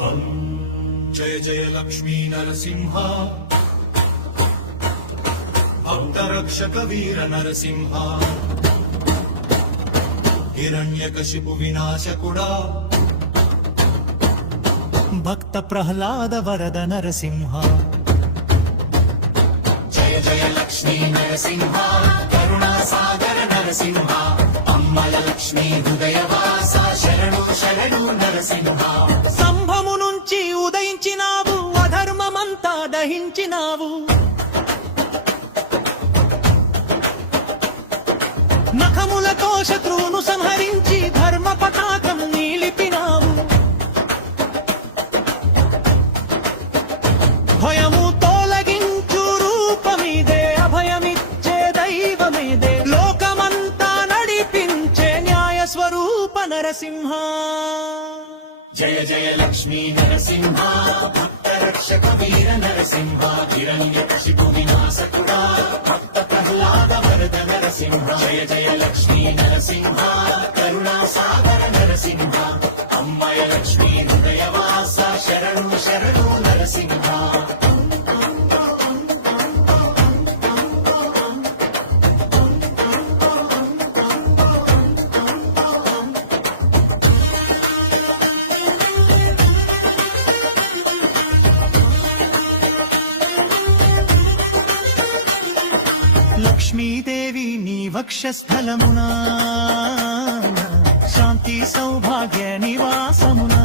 జయ జయ లక్ష్మీ నరసింహ భక్తరక్షక వీర నరసింహ హిరణ్యకశిపు వినాశకుడా భక్త ప్రహ్లాద వరద నరసింహ జయ జయ లక్ష్మీ నరసింహ కరుణా సాగర నరసింహ అమ్మల లక్ష్మీ హృదయవాస శరణు శరణు నరసింహ సంభము నుంచి ఉదయించినావు అధర్మమంతా దహించినావు నఖములతో శత్రువును సంహరించి ధర్మ పతాకం నిలిపినావు భయము తొలగించు రూపమిదే అభయమిచ్చే దైవమిదే లోకమంతా నడిపించే న్యాయ స్వరూప నరసింహ జయ జయ లక్ష్మీ నరసింహ భక్తరక్షక వీర నరసింహ హిరణ్యకశిపు వినాశకుడా భక్త ప్రహ్లాద వరద నరసింహ జయ జయ లక్ష్మీ నరసింహ కరుణా సాగర నరసింహ అమ్మయ లక్ష్మీ హృదయవాస శరణు శరణు నరసింహ లక్ష్మీదేవి నీ వక్షస్థలమునా శాంతి సౌభాగ్య నివాసమునా